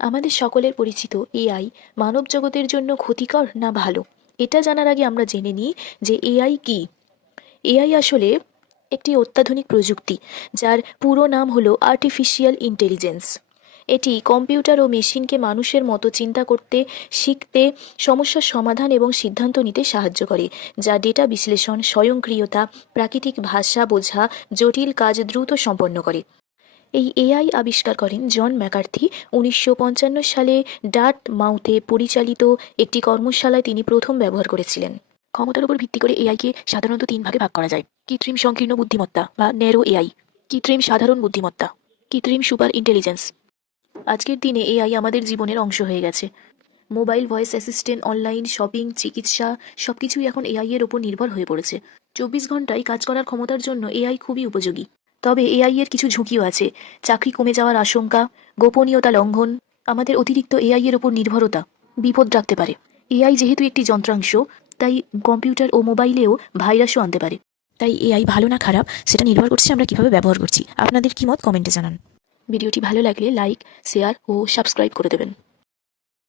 আমাদের সকলের পরিচিত এআই মানব জগতের জন্য ক্ষতিকর না ভালো, এটা জানার আগে আমরা জেনে নিই যে এআই কী। এআই আসলে একটি অত্যাধুনিক প্রযুক্তি, যার পুরো নাম হলো আর্টিফিশিয়াল ইন্টেলিজেন্স। এটি কম্পিউটার ও মেশিনকে মানুষের মতো চিন্তা করতে, শিখতে, সমস্যার সমাধান এবং সিদ্ধান্ত নিতে সাহায্য করে, যা ডেটা বিশ্লেষণ, স্বয়ংক্রিয়তা, প্রাকৃতিক ভাষা বোঝা, জটিল কাজ দ্রুত সম্পন্ন করে। এই এআই আবিষ্কার করেন জন ম্যাকার্থি 1955 সালে ডার্টমাউথে পরিচালিত একটি কর্মশালায়। তিনি প্রথম ব্যবহার করেছিলেন। ক্ষমতার উপর ভিত্তি করে এআইকে সাধারণত 3 ভাগে ভাগ করা যায়: কৃত্রিম সংকীর্ণ বুদ্ধিমত্তা বা ন্যারো এআই, কৃত্রিম সাধারণ বুদ্ধিমত্তা, কৃত্রিম সুপার ইন্টেলিজেন্স। আজকের দিনে এআই আমাদের জীবনের অংশ হয়ে গেছে। Mobile voice assistant, online shopping, চিকিৎসা সবকিছুই এখন এআই এর উপর নির্ভর হয়ে পড়েছে। 24 ঘন্টায় কাজ করার ক্ষমতার জন্য এআই খুবই উপযোগী। তবে এআই এর কিছু ঝুঁকিও আছে: চাকরি কমে যাওয়ার আশঙ্কা, গোপনীয়তা লঙ্ঘন, আমাদের অতিরিক্ত এআই এর উপর নির্ভরতা বিপদ রাখতে পারে। এআই যেহেতু একটি যন্ত্রাংশ, তাই কম্পিউটার ও মোবাইলেও ভাইরাসও আনতে পারে। তাই এআই ভালো না খারাপ সেটা নির্ভর করছে আমরা কিভাবে ব্যবহার করছি। আপনাদের কি মত কমেন্টে জানান। ভিডিওটি ভালো লাগলে লাইক, শেয়ার ও সাবস্ক্রাইব করে দেবেন।